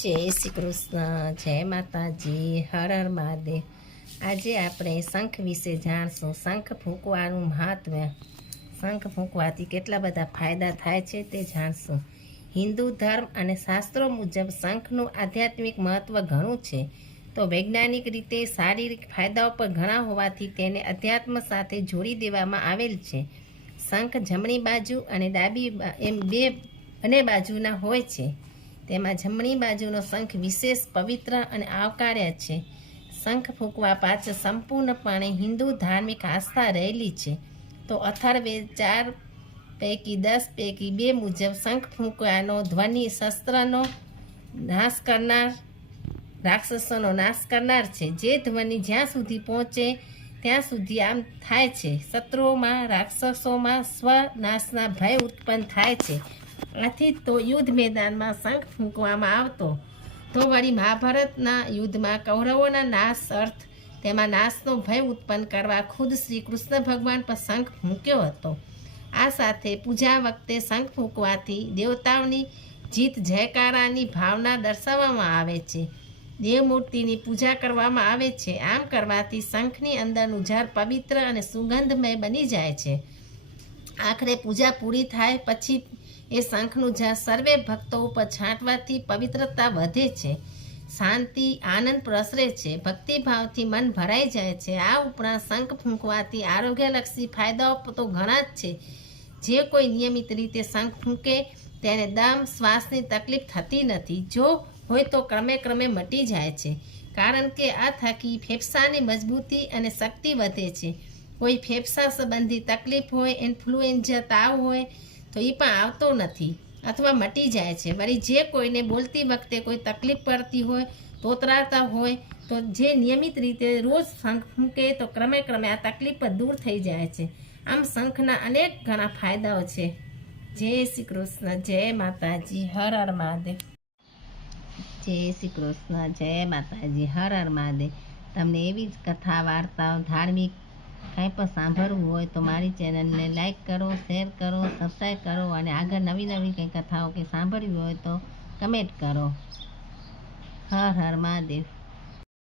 શ્રી કૃષ્ણ, જય માતાજી, હર હર મહાદેવ. આજે આપણે શંખ વિશે જાણશું. શંખ ફૂંકવાનું મહાત્મ્ય શંખ ફૂંકવાથી કેટલા બધા ફાયદા થાય છે તે જાણશું. હિન્દુ ધર્મ અને શાસ્ત્રો મુજબ શંખનું આધ્યાત્મિક મહત્ત્વ ઘણું છે. તો વૈજ્ઞાનિક રીતે શારીરિક ફાયદાઓ પણ ઘણા હોવાથી તેને અધ્યાત્મ સાથે જોડી દેવામાં આવેલ છે. શંખ જમણી બાજુ અને ડાબી એમ બે, બંને બાજુના હોય છે. તેમાં જમણી બાજુનો શંખ વિશેષ પવિત્ર અને આવકાર્ય છે. શંખ ફૂંકવા પાછળ સંપૂર્ણપણે હિન્દુ ધાર્મિક આસ્થા રહેલી છે. તો અથર્વે ચાર પૈકી દસ પૈકી બે મુજબ શંખ ફૂંકવાનો ધ્વનિ શસ્ત્રનો નાશ કરનાર, રાક્ષસોનો નાશ કરનાર છે. જે ધ્વનિ જ્યાં સુધી પહોંચે ત્યાં સુધી આમ થાય છે. શત્રુઓમાં, રાક્ષસોમાં સ્વનાશના ભય ઉત્પન્ન થાય છે. આથી તો યુદ્ધ મેદાનમાં શંખ ફૂંકવામાં આવતો. તો વળી મહાભારતના યુદ્ધમાં કૌરવોના નાશ અર્થ તેમાં નાશનો ભય ઉત્પન્ન કરવા ખુદ શ્રી કૃષ્ણ ભગવાન પર શંખ ફૂંક્યો હતો. આ સાથે પૂજા વખતે શંખ ફૂંકવાથી દેવતાઓની જીત જયકારાની ભાવના દર્શાવવામાં આવે છે. દેવમૂર્તિની પૂજા કરવામાં આવે છે. આમ કરવાથી શંખની અંદરનું ઝાડ પવિત્ર અને સુગંધમય બની જાય છે. આખરે પૂજા પૂરી થાય પછી એ શંખનું ઝાડ સર્વે ભક્તો ઉપર છાંટવાથી પવિત્રતા વધે છે, શાંતિ, આનંદ પ્રસરે છે, ભક્તિભાવથી મન ભરાઈ જાય છે. આ ઉપરાંત શંખ ફૂંકવાથી આરોગ્યલક્ષી ફાયદાઓ તો ઘણા જ છે. જે કોઈ નિયમિત રીતે શંખ ફૂંકે, તેને દમ, શ્વાસની તકલીફ થતી નથી. જો હોય તો ક્રમે ક્રમે મટી જાય છે. કારણ કે આ થકી ફેફસાની મજબૂતી અને શક્તિ વધે છે. કોઈ ફેફસા સંબંધી તકલીફ હોય, ઇન્ફ્લુએન્ઝા તાવ હોય તો એ પણ આવતો નથી. અથવા મટી જાય છે. વળી જે કોઈને બોલતી વખતે કોઈ તકલીફ પડતી હોય, તોતરાતા હોય, તો જે નિયમિત રીતે રોજ શંખ ફૂંકે, તો ક્રમે ક્રમે આ તકલીફ દૂર થઈ જાય છે. આમ શંખના અનેક ઘણા ફાયદાઓ છે. જય શ્રી કૃષ્ણ, જય માતાજી, હર હર મહાદેવ. જય શ્રી કૃષ્ણ, જય માતાજી, હર હર મહાદેવ. તમને એવી જ કથા, વાર્તાઓ, ધાર્મિક કાંઈ પણ સાંભળવું હોય તો મારી ચેનલને લાઈક કરો, શેર કરો, સબસ્ક્રાઈબ કરો અને આગળ નવી નવી કંઈ કથાઓ કે સાંભળવી હોય તો કમેન્ટ કરો. હર હર મહાદેવ.